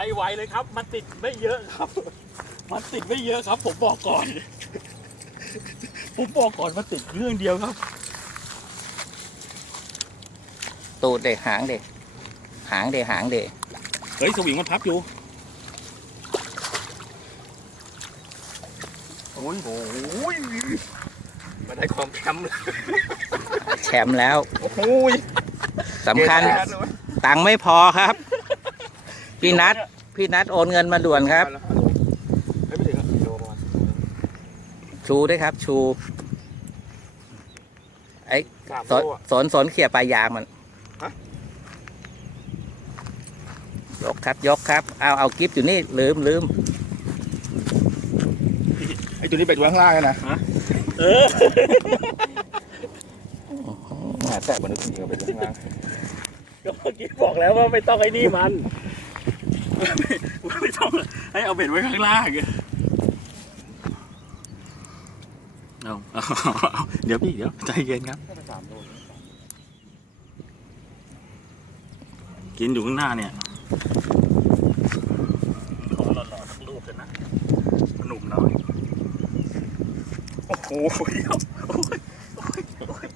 ให้ไวเลยครับ มันติดไม่เยอะครับ มันติดไม่เยอะครับ ผมบอกก่อน ผมบอกก่อนมันติดเรื่องเดียวครับ ตูดเด็กหางเด็กหางเด็กหางเด็กเฮ้ยสวิงมันพับอยู่โอ้ยโอ้ยมาได้ความแคมป์เลยแชมป์แล้วโอ้โหสำคัญเกณฑ์ทหารเลยตังค์ไม่พอครับ พี่นัทพี่นัทโอนเงินมาด่วนครับ ไม่ถึงอะกิโลประมาณชูด้วยครับ ชูไอ้สามสโลนอะสนสนเขี่ยปลายางมันฮะ ยกครับ ยกครับ เอาเอากิฟต์อยู่นี่ลืมลืมไอ้ตัวนี้เป็ดอยู่ข้างล่างเลยนะเออแม่แต่มันนึกถึงเป็ดอยู่ข้างล่างก็เมื่อกี้บอกแล้วว่าไม่ต้องไอ้นี่มัน ไม่ต้องให้เอาเบ็ดไว้ข้างล่างเอาเอาเอาเดี๋ยวพี่เดี๋ยวใจเย็นครับสามโลกินอยู่ข้างหน้าเนี่ยขอหล่อๆสักรูปเถอะนะหนุ่มหน่อยโอ้โหเดี๋ยวโอ้ย